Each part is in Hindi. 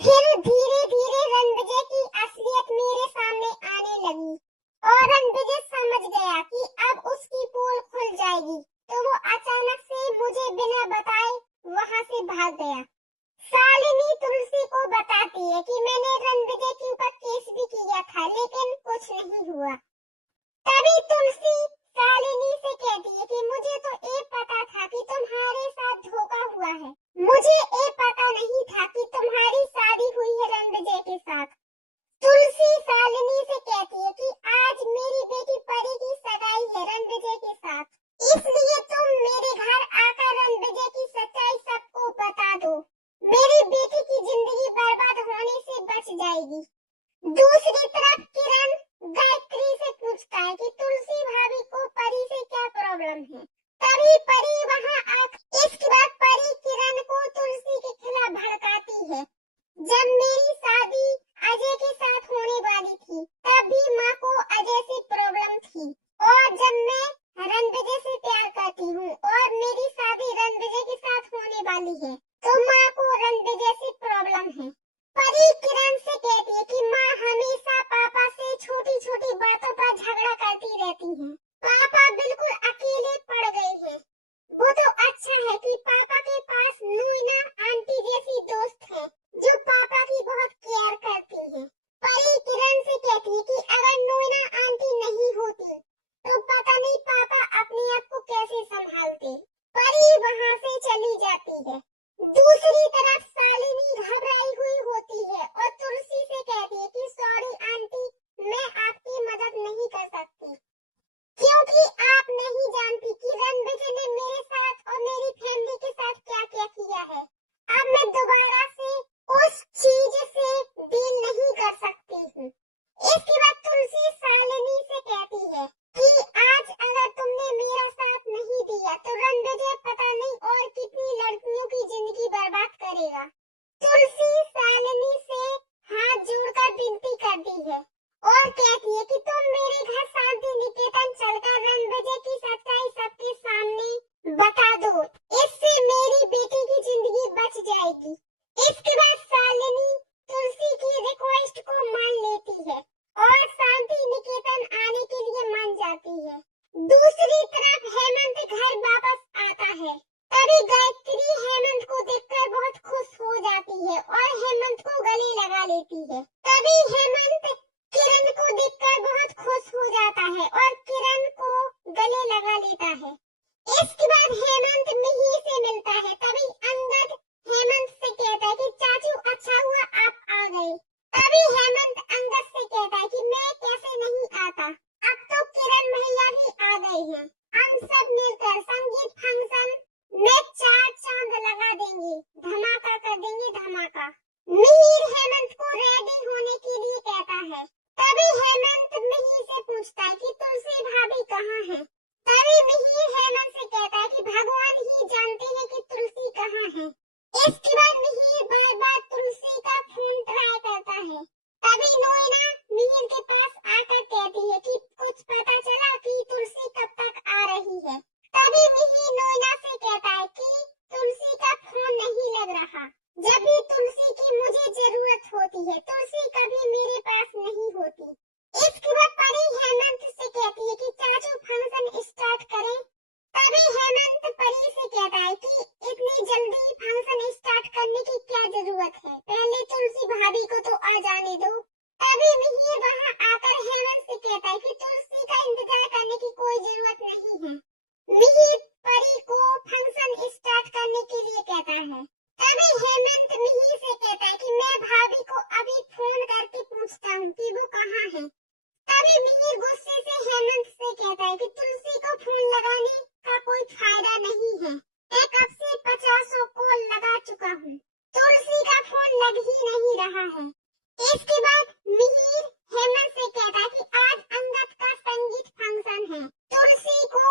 फिर धीरे धीरे रणविजय की असलियत मेरे सामने आने लगी और रणविजय समझ गया कि अब उसकी पोल खुल जाएगी, तो वो अचानक से मुझे बिना बताए वहां से भाग गया। शालिनी तुलसी को बताती है कि मैंने रणविजय के ऊपर केस भी किया था, लेकिन कुछ नहीं हुआ। तभी तुलसी शालिनी से कहती है कि मुझे तो ये पता था कि तुम्हारे साथ धोखा हुआ है, मुझे ये पता नहीं था कि तुम्हारी शादी हुई है रणविजय के साथ। तुलसी शालिनी से कहती है कि आज मेरी बेटी परी की सगाई है रणविजय के साथ, इसलिए तुम मेरे घर आकर रणविजय की सच्चाई सबको बता दो, मेरी बेटी की जिंदगी बर्बाद होने से बच जाएगी। दूसरी तरफ किरण गायत्री से पूछता है कि तुलसी भाभी को परी से क्या प्रॉब्लम है। तभी परी वहां आकर इसके बाद परी किरण को तुलसी के खिलाफ भड़काती है। जब मेरी शादी अजय के साथ होने वाली थी, तब भी माँ को अजय से प्रॉब्लम थी, और जब मैं रणविजय से प्यार करती हूँ और मेरी शादी रणविजय के साथ होने वाली है, तो माँ को रणविजय से प्रॉब्लम है। परी किरण से कहती है कि माँ हमेशा पापा से छोटी छोटी बातों पर झगड़ा करती रहती है। पापा बिल्कुल अकेले पड़ गए हैं। वो तो अच्छा है कि पापा के पास नूना आंटी जैसी दोस्त है, जो पापा की बहुत केयर करती है। परी किरण से कहती है कि अगर नूना आंटी नहीं होती, तो पता नहीं पापा अपने आप को कैसे संभालते। परी वहाँ से चली जाती है। दूसरी तरफ शालिनी घबराई हुई होती है और तुलसी से कहती है कि सॉरी आंटी, मैं आपकी मदद नहीं कर सकती, क्योंकि आप नहीं जानती कि रणविजय ने मेरे साथ और मेरी फैमिली के साथ क्या क्या किया है। अब मैं दोबारा से उस चीज से डील नहीं कर सकती हूँ। इसके बाद तुलसी शालिनी से कहती है कि आज अगर तुमने मेरा साथ नहीं दिया, तो रणविजय पता नहीं और कितनी लड़कियों की जिंदगी बर्बाद करेगा। तुलसी शालिनी से हाथ जोड़कर विनती करती है और कहती है कि तुम मेरे घर शांति निकेतन चलकर रणविजय की सच्चाई सबके सामने बता दो, इससे मेरी बेटी की जिंदगी बच जाएगी। इसके बाद शालिनी तुलसी की रिक्वेस्ट को मान लेती है और शांति निकेतन आने के लिए मान जाती है। दूसरी तरफ हेमंत घर वापस आता है। तभी गायत्री हेमंत को देखकर बहुत खुश हो जाती है और हेमंत को गले लगा लेती है। तभी हेमंत किरण को देखकर बहुत खुश हो जाता है और किरण को गले लगा लेता है। इसके बाद हेमंत मिहिर से मिलता है। तभी अंगद हेमंत से कहता है कि चाचू अच्छा हुआ आप आ गए। तभी हेमंत अंगद से कहता है कि मैं कैसे नहीं आता, अब तो किरण भैया भी आ गए हैं, हम सब मिलकर संगीत फंक्शन में 4 चांद लगा देंगे, धमाका कर देंगे धमाका। मिहिर हेमंत को रेडी होने के लिए कहता है। तभी हेमंत मिहिर से पूछता है कि तुलसी भाभी कहाँ है। तभी मिहिर हेमंत से कहता है कि भगवान ही जानते हैं कि तुलसी कहाँ है। इसके बाद मिहिर बार बार तुलसी का फोन ट्राई करता है। तभी नोएना मिहिर के पास आकर कहती है कि कुछ पता चला कि तुलसी कब तक आ रही है। तभी मिहिर नोएना से कहता है कि तुलसी का फोन नहीं लग रहा, जब भी तुलसी की मुझे जरूरत होती है, तुलसी कभी मेरे पास नहीं होती। इसके बाद परी हेमंत से कहती है कि चाचू फंक्शन स्टार्ट करें। तभी हेमंत परी से कहता है कि इतनी जल्दी फंक्शन स्टार्ट करने की क्या जरूरत है, पहले तुलसी भाभी को तो आ जाने दो। तभी मिहिर वहां आकर हेमंत से कहता है कि तुलसी का इंतजार करने की कोई जरूरत नहीं है। मिहिर परी को फंक्शन स्टार्ट करने के लिए कहता है। तभी हेमंत मिहिर से कहता है कि मैं भाभी को अभी फोन करके पूछता हूँ कि वो कहाँ है। तभी मिहिर गुस्से से हेमंत से कहता है कि तुलसी को फोन लगाने का कोई फायदा नहीं है, मैं कब से 50 कॉल लगा चुका हूँ, तुलसी का फोन लग ही नहीं रहा है। इसके बाद मिहिर हेमंत से कहता है कि आज अंगद का संगीत फंक्शन है, तुलसी को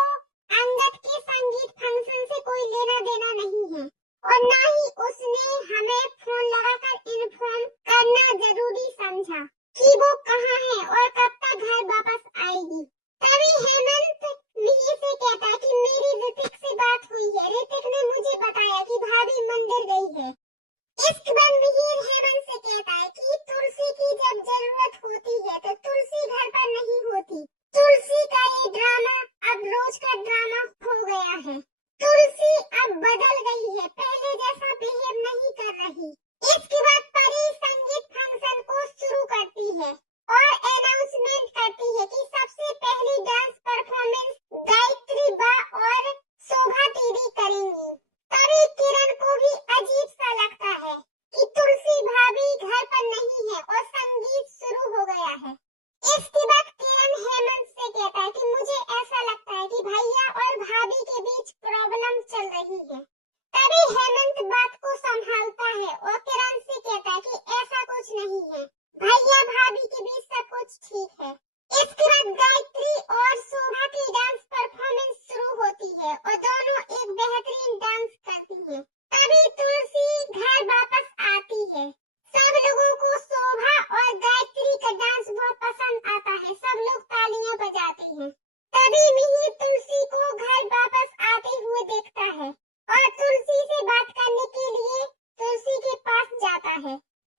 अंगद के संगीत फंक्शन से कोई लेना देना नहीं है, और न ही उसने हमें फोन लगाकर इन्फॉर्म करना जरूरी समझा कि वो कहाँ है और कब तक घर वापस आएगी। तभी हेमंत मिहिर से कहता है कि मेरी ऋतिक से बात हुई है, ऋतिक ने मुझे बताया कि भाभी मंदिर गई है। इसके बाद मिहिर हेमंत से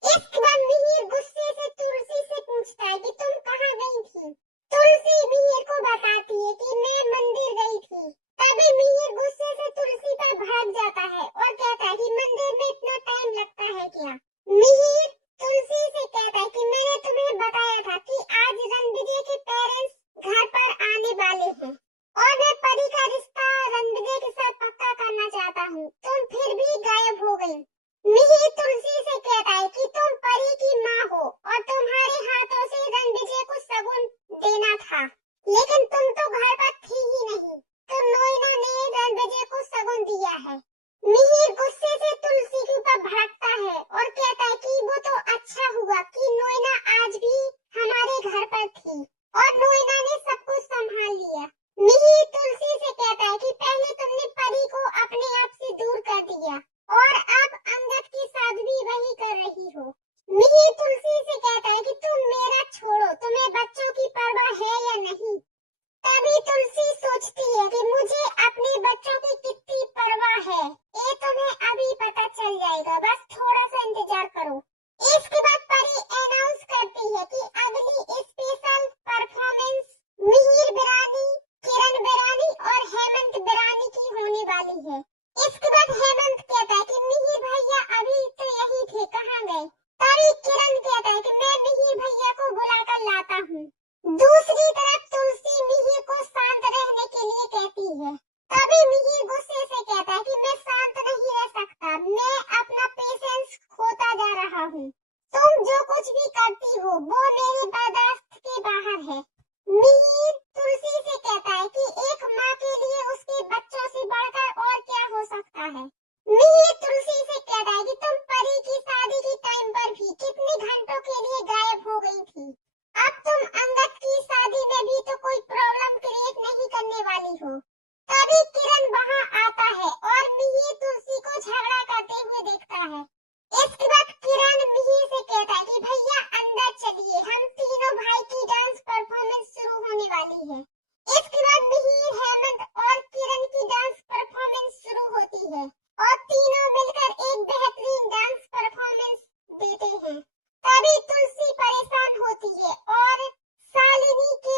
इसके बाद मिहिर गुस्से से तुलसी से पूछता है कि तुम कहाँ गई थी। तुलसी मिहिर को बताती है कि मैं मंदिर गई थी। तभी मिहिर गुस्से से तुलसी पर भाग जाता है और कहता है कि मंदिर में इतना टाइम लगता है क्या। मिहिर तुलसी से कहता है कि मैंने तुम्हें बताया था कि आज रणविजय के पेरेंट्स घर पर आने वाले हैं और मैं परी का रिश्ता रणविजय के साथ पक्का करना चाहता हूँ। तुम फिर भी गायब हो गई। मिहिर तुलसी से कहता है कि तुम परी की माँ हो और तुम्हारे हाथों से रणविजय को शगुन देना था, लेकिन तुम तो घर पर थी ही नहीं, तो नोएना ने रणविजय को शगुन दिया है। मिहिर गुस्से से तुलसी के ऊपर भड़कता है और कहता है कि वो तो अच्छा हुआ कि नोएना आज भी हमारे घर पर थी और नोएना ने सब कुछ संभाल लिया। मिहिर तुलसी से कहता है कि पहले तुमने परी को अपने आप से दूर कर दिया और अब अंगद के साथ भी वही कर रही हो। मिहिर तुलसी से कहता है कि तुम मेरा छोड़ो, तुम्हें बच्चों की परवाह है या नहीं। तभी तुलसी सोचती है कि मुझे अपने बच्चों की कितनी परवाह है, ये तुम्हें अभी पता चल जाएगा, बस थोड़ा सा इंतजार करो। इसके बाद परी अनाउंस करती है कि अगली स्पेशल परफॉर्मेंस मिहिर बिरानी, किरण बिरानी और हेमंत बिरानी की होने वाली है। इसके बाद हेमंत कहता है कि मिहिर भैया अभी तो यही थे, कहाँ गए। तभी किरण कहता है कि मैं मिहिर भैया को बुलाकर लाता हूँ। दूसरी तरफ तुलसी मिहिर को शांत रहने के लिए कहती है। तभी मिहिर गुस्से से कहता है कि मैं शांत नहीं रह सकता, मैं अपना पेशेंस खोता जा रहा हूँ। तुम जो कुछ भी करती हो वो मेरे बर्दाश्त के बाहर है। मिहिर तुलसी से कहता है कि एक माँ के लिए उसके बच्चों से बढ़कर और क्या हो सकता है। मिहिर तुलसी से कहता है कि तुम परी की शादी के टाइम पर भी कितने घंटों के लिए गायब हो गई थी। अब तुम अंगद की शादी में भी तो कोई प्रॉब्लम क्रिएट नहीं करने वाली हो। तभी किरण वहाँ आता है और मिहिर तुलसी को झगड़ा करते हुए देखता है। इसके बाद किरण मिहिर से कहता है कि भैया अंदर चलिए, हम तीनों भाई की डांस परफॉर्मेंस शुरू होने वाली है। इसके बाद मिहिर, हेमंत और किरण की डांस परफॉर्मेंस शुरू होती है और तीनों मिलकर एक बेहतरीन डांस परफॉर्मेंस देते हैं। तभी तुलसी परेशान होती है और शालिनी के